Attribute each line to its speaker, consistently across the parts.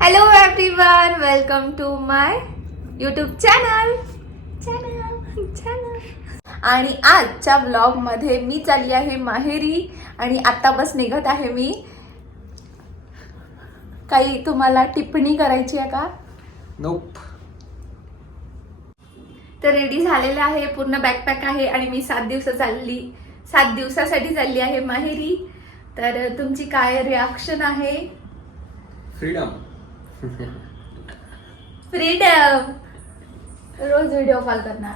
Speaker 1: Hello everyone welcome to my YouTube channel channel channel आणि आजच्या ब्लॉगमध्ये मी चालली आहे माहेरी आणि आता बस निघत आहे मी. काही तुम्हाला टिप्पणी करायची आहे का?
Speaker 2: नोप
Speaker 1: तर रेडी झालेलं आहे पूर्ण बॅकपॅक आहे आणि मी सात दिवस चालली. सात दिवसासाठी चालली आहे माहेरी. तर तुमची काय रिॲक्शन आहे?
Speaker 2: फ्रीडम
Speaker 1: फ्रीडम रोज व्हिडिओ कॉल करणार.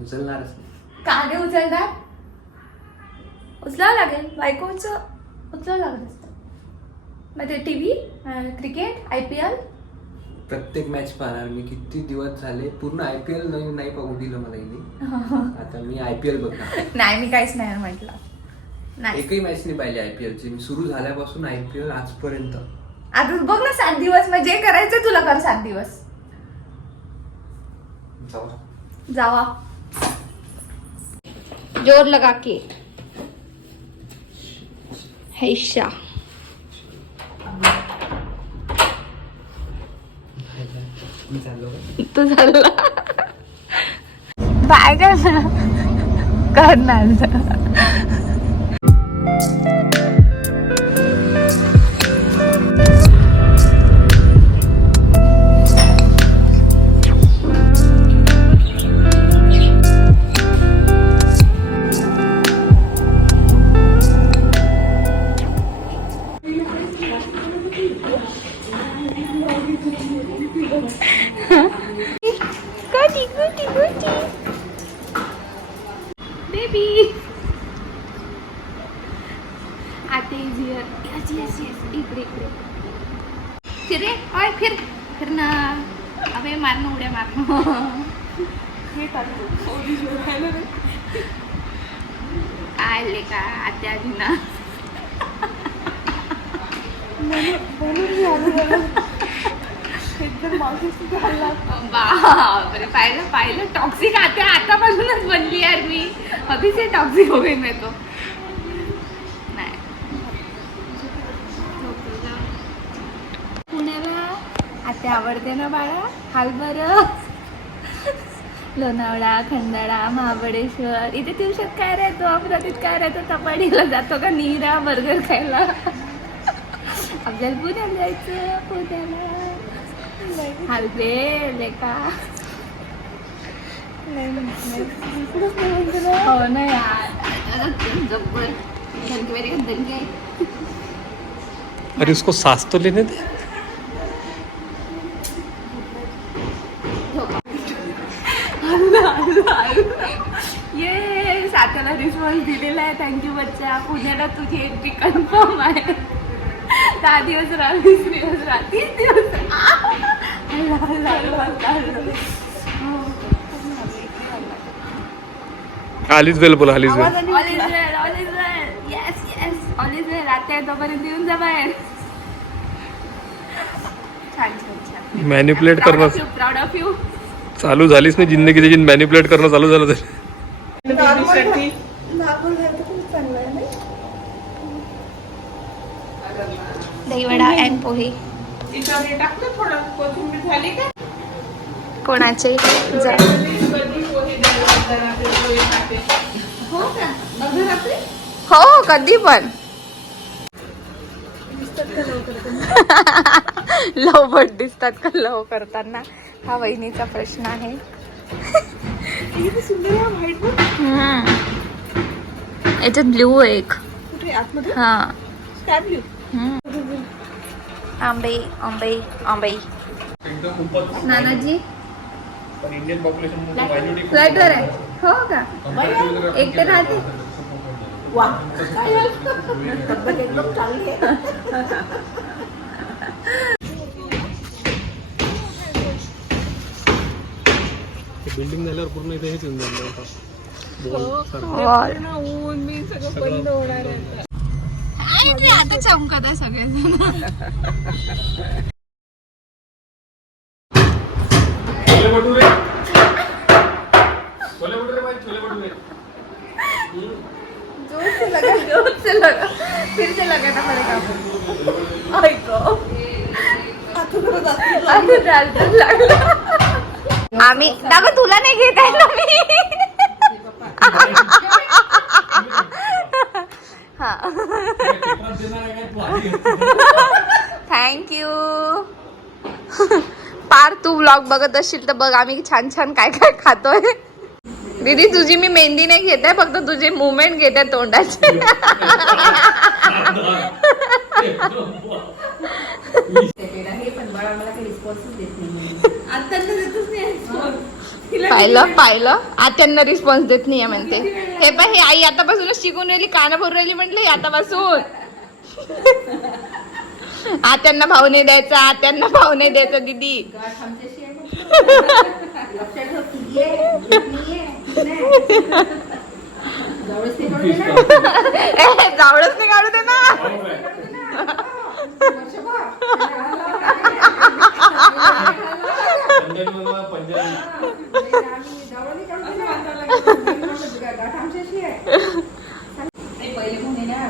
Speaker 2: उचलणारच. नाही
Speaker 1: का गे उचलणार? उचलावं लागेल. बायको उच उचलावं लागत असतं मग ते T V cricket I P L
Speaker 2: प्रत्येक मॅच पाहणार. मी किती दिवस झाले पूर्ण आय पी एल नाही नाही पाहू दिलं मला हिने. आता मी आय पी एल बघणार.
Speaker 1: नाही मी काहीच नाही म्हटलं. नाही.
Speaker 2: एकही मॅच नाही पाहिली आय पी एलची सुरू झाल्यापासून आय पी एल आजपर्यंत.
Speaker 1: आता बघ ना सात दिवस. मग जे करायचं तुला कर सात दिवस.
Speaker 2: जाऊ.
Speaker 1: जावा. जोर लगा के हैशा
Speaker 2: मी चाललो.
Speaker 1: तू झाला बाय करणार करणार. फिर ओय फिर फिर ना अबे मारणं उड्या मारणं हे आले का आत्या आली ना बापरे पाहिलं पाहिलं टॉक्सिक आता आतापासूनच बनली यार मी अभी से टॉक्सिक हो गई मैं तो नाही पुण्याला ते आवडते ना बाळा? हाल बरं. लोणावळा खंडाळा महाबळेश्वर. इथे दिवसात काय राहतो? अमरावतीत काय राहतो? तपाडीला जातो का? नीरा बर्गर खायला? आपल्याला पुण्याला जायचं पुण्याला. हलवे लेका. हो ना यार.
Speaker 3: अरे उसको सास तो लेने दे।
Speaker 1: ये साताला रिस्पॉन्स दिलेला आहे थँक्यू बच्चा पुण्याला तुझी एंट्री कन्फर्म आहे दहा दिवस राहा वीस दिवस राहा तीस दिवस.
Speaker 3: आलीच बेल बोला आलीच
Speaker 1: all is well. Yes, yes. All is well. आता तोपर्यंत येऊन जा बाहेर छान छान छान
Speaker 3: मॅन्युप्युलेट करणं
Speaker 1: प्राऊड ऑफ यू
Speaker 3: चालू झालीच नाही जिंदगी त्याची मॅन्युप्युलेट करणं चालू झालं तर.
Speaker 1: दहीवडा अँड पोहे. कोणाचे?
Speaker 4: कधी
Speaker 1: हो कधी पण. लवबट दिसतात का लव करताना? हा वहिनीचा प्रश्न आहे. याच्यात ब्ल्यू आहे एक. हा. आंबे आंबे आंबे. नानाजी? फ्लाईटवर आहे. हो का? एकटे राहते?
Speaker 4: वा एकदम चांगली आहे.
Speaker 3: पूर्ण इथे हेच येऊन जाईल जवळपास.
Speaker 4: ना ऊन मी सगळं बंद होणार आहे
Speaker 1: आता. चमकत आहे सगळेजण.
Speaker 3: छोले भटुरे. छोले भटुरे पाहिजे छोले भटुरे.
Speaker 5: जोर से लगा जोर से लगा फिर से लगाना पड़ेगा आपको ऐको आम्ही चालतच लागलो. आम्ही दादा तुला नाही घेत आहे ना मी? थँक्यू पार तू ब्लॉग बघत असशील तर बघ आम्ही छान छान काय काय खातोय. दीदी तुझी मी मेहंदी नाही घेत आहे फक्त तुझे मुवमेंट घेत आहे तोंडाचे पाहिलं पाहिलं. आत्यांना रिस्पॉन्स देत नाहीये म्हणते. हे पण हे आई आतापासूनच शिकून राहिली काना भरून राहिली म्हटलं आतापासून. आत्यांना भाव नाही द्यायचा आत्यांना भाव नाही द्यायचा दीदी. जावळच नाही काढू दे ना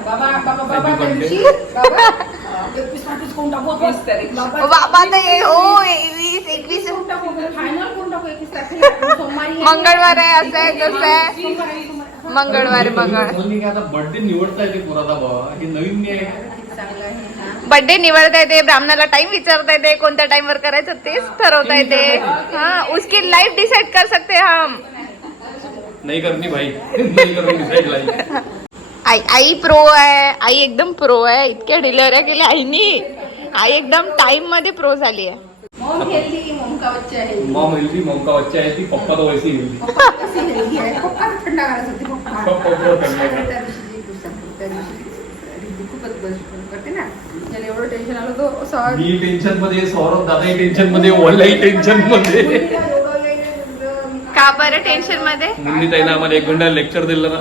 Speaker 5: बाबा नाही हो वीस एकवीस मंगळवार आहे असं आहे तसं आहे. मंगळवार मंगळ
Speaker 3: बर्थडे निवडता येते हे नवीन नाही आहे.
Speaker 5: बर्थडे निवडता येते ब्राह्मणाला टाइम विचारता येते कोणत्या टाइम वर करायचं तेच ठरवता येते हा उसकी लाईफ डिसाइड कर सकते हम.
Speaker 3: नाही करनी भाई. नाही करनी डिसाईड लाई
Speaker 5: आई आई प्रो आहे. आई एकदम प्रो आहे. इतक्या डिलिव्हऱ्या केल्या आईनी. आई एकदम टाइममध्ये प्रो झाली आहे.
Speaker 3: मॉम हेल्दी मॉम का बच्चा है थी पप्पा तो वैसी हेल्दी पप्पा पप्पा. थंडा करा. मी टेन्शनमध्ये सौरभ दादाही टेन्शनमध्ये टेन्शनमध्ये.
Speaker 5: का बरं टेन्शनमध्ये?
Speaker 3: मुन्नी ताईनं आम्हाला एक घंटा लेक्चर दिलं ना.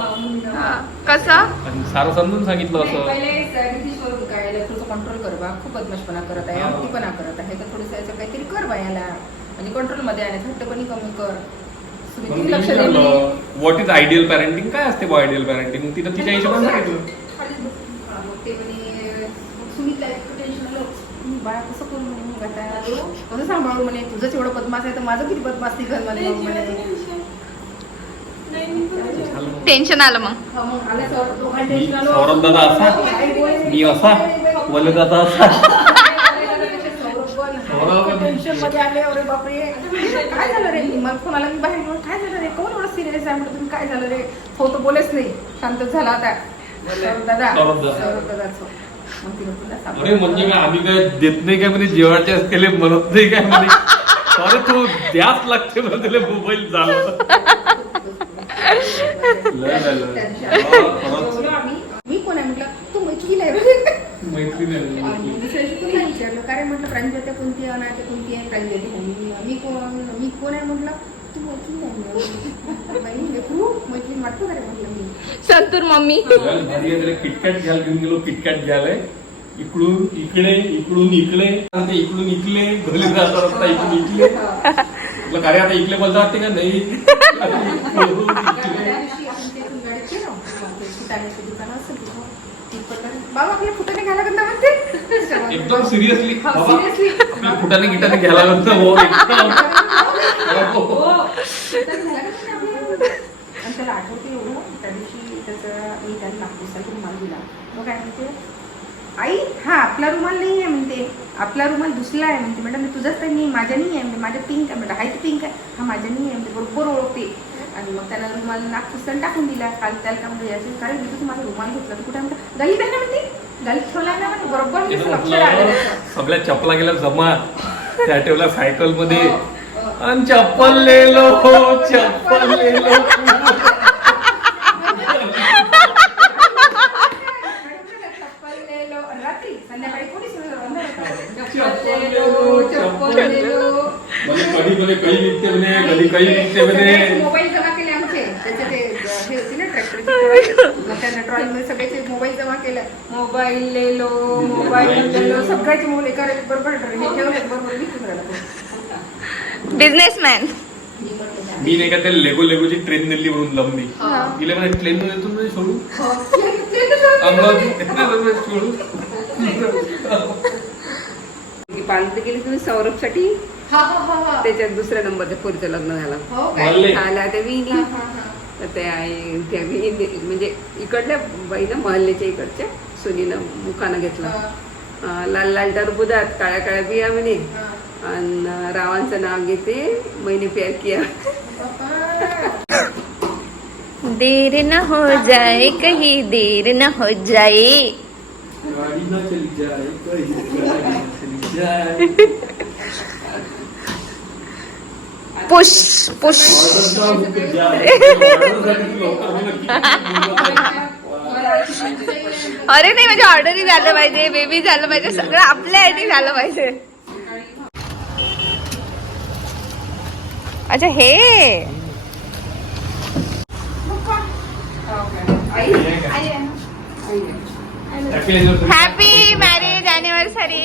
Speaker 5: हा, कसं?
Speaker 3: सारं समजून सांगितलं असं.
Speaker 6: कंट्रोल कर बा. खूप बदमाशपणा करत आहे अगदीपणा करत आहे. तर थोडंसं याचं काहीतरी कर बा याला. म्हणजे कंट्रोलमध्ये आणण्याचं हट्टपणी कमी कर. सुनीतीने लक्ष देणे
Speaker 3: व्हॉट इज आयडियल पॅरेंटिंग काय असते बा आयडियल पॅरेंटिंग तिनं तिच्या हिशोबाने सांगितलं.
Speaker 6: मग ते म्हणे सुनीतला इतकं टेन्शन आलं. मी बाळा कसं करू म्हणे मग आता कसं सांभाळू म्हणे तुझंच एवढं बदमाश आहे तर माझं किती बदमाश निघल मग म्हणे.
Speaker 5: टेन्शन आलं मग.
Speaker 6: हा,
Speaker 3: मी सौरभ दादा असा? मी असा? दादा असा?
Speaker 6: टेन्शनमध्ये आले अरे बापरे. काय झालं रे? मला फोन आला मी बाहेर गेलो, काय झालं रे? कोण एवढं सिरियस आहे? म्हटलं तुम्ही काय झालं रे? हो तो बोलेच नाही. शांत झाला आता. सौरभ दादा.
Speaker 3: सौरभ दादा.
Speaker 6: सौरभ दादाचं. मग तिने पुन्हा सांगितलं.
Speaker 3: अरे म्हणजे काय आम्ही काय देत नाही काय? म्हणजे जेवायचे असलेले म्हणत नाही काय? म्हणे अरे तू द्याच लागते तुला मोबाईल झाला लय, लय, लय.
Speaker 6: त्या दिवशी
Speaker 3: हा,
Speaker 6: आम्ही
Speaker 3: खरंच.
Speaker 6: बोललो आम्ही मी कोण आहे म्हटलं तू मैत्रीण आहे विचारलं काय म्हटलं प्रांजलता कोणती आहे अनाथ कोणती आहे प्रांजली मी कोण मी कोण आहे म्हटलं तू मैत्रीण आहे लेकरू, मैत्रीण वाटतो का रे म्हटलं मी
Speaker 5: संतूर मम्मी.
Speaker 3: किटकॅट घ्यायला घेऊन गेलो किटकॅट घ्यायला इकडून इकडे इकडून इकडे इकडून इकडे घरी जाता इकडून इकडे. म्हटलं काय रे आता इकडे बोलता वाटते का? नाही. इकडून इकडे.
Speaker 6: त्या दिवशी आपण तिथून गाडीत गेलो. मग ते का म्हणते
Speaker 3: एकदम सिरियसली
Speaker 6: हा,
Speaker 3: फुटाने गिटाने घ्यायला लागतं. हो हो.
Speaker 6: आणि त्याला आठवते एवढं त्या दिवशी त्याचा मी त्याला नागपूरसाठी रुमाल दिला. मग काय म्हणते? आई हा आपला रुमाल नाही आहे म्हणते. आपला रुमाल दुसरा आहे म्हणते मॅडम तुझाच तर नाही माझ्या नाही आहे. म्हणते माझ्या पिंक आहे. म्हणते हाय ते पिंक आहे. हा माझ्या नाही आहे. म्हणते बरोबर ओळखते. आणि मग त्याला रुमाल नागपुस्तन टाकून दिला. काल त्याला काय म्हणते याचे कारण मी तू माझा रुमाल घेतला. तर कुठे म्हणते गाली काय म्हणते. गाली ठेवला ना म्हणजे बरोबर मी.
Speaker 3: सगळ्या चपला गेल्या जमा. त्या ठेवल्या सायकलमध्ये. आणि चप्पल लेलो चप्पल लेलो
Speaker 6: चप्पल लेलो. रात्री संध्याकाळी कोणीच नव्हतं.
Speaker 3: चप्पल
Speaker 6: चप्पल
Speaker 3: लेलो,
Speaker 6: लेलो, चप्पल लेलो.
Speaker 3: म्हणजे कधी कधी काही निघते म्हणे कधी काही निघते म्हणे
Speaker 6: सगळ्याचे मोबाईल जमा केले आमचे त्याचे ते हे होती ना ट्रॅक्टरची मग त्यांना ट्रॉली मध्ये सगळ्याचे मोबाईल जमा केले. मोबाईल लेलो मोबाईल लेलो सगळ्याचे मोबाईल एका बरोबर हे ठेवले बरोबर विकून राहिला.
Speaker 5: बिझनेसमॅन
Speaker 3: मी नाही का त्या लेगो लेगोची ट्रेन नेली म्हणून लंबी. गेले म्हणजे ट्रेन मध्ये येतो म्हणजे सोडू अमरावती सोडू
Speaker 7: पालत गेली तुम्ही सौरभसाठी?
Speaker 6: हा हा हा हा.
Speaker 7: त्याच्यात दुसऱ्या नंबरच्या पोरीचं लग्न झालं.
Speaker 6: हो काय
Speaker 7: आला त्या विनी
Speaker 6: हा.
Speaker 7: तर त्या आई- त्या विनी म्हणजे इकडल्या बाईनं महल्ल्याच्या इकडच्या सुनीनं मुखानं घेतलं.
Speaker 6: हा,
Speaker 7: अं, लाल लाल टरबुजात काळ्या काळ्या बिया म्हणे.
Speaker 6: हा.
Speaker 7: आणि रावांचं नाव घेते मैंने प्यार किया.
Speaker 6: देर न हो जाए कहीं देर न हो जाए।
Speaker 3: गाडी ना चली जाए कहीं गाडी ना चली जाए।
Speaker 6: Push push. अरे नाही म्हणजे ऑर्डरही झालं पाहिजे बेबी झालं पाहिजे सगळं आपल्या ह्याने झालं पाहिजे. अच्छा हे. Happy marriage anniversary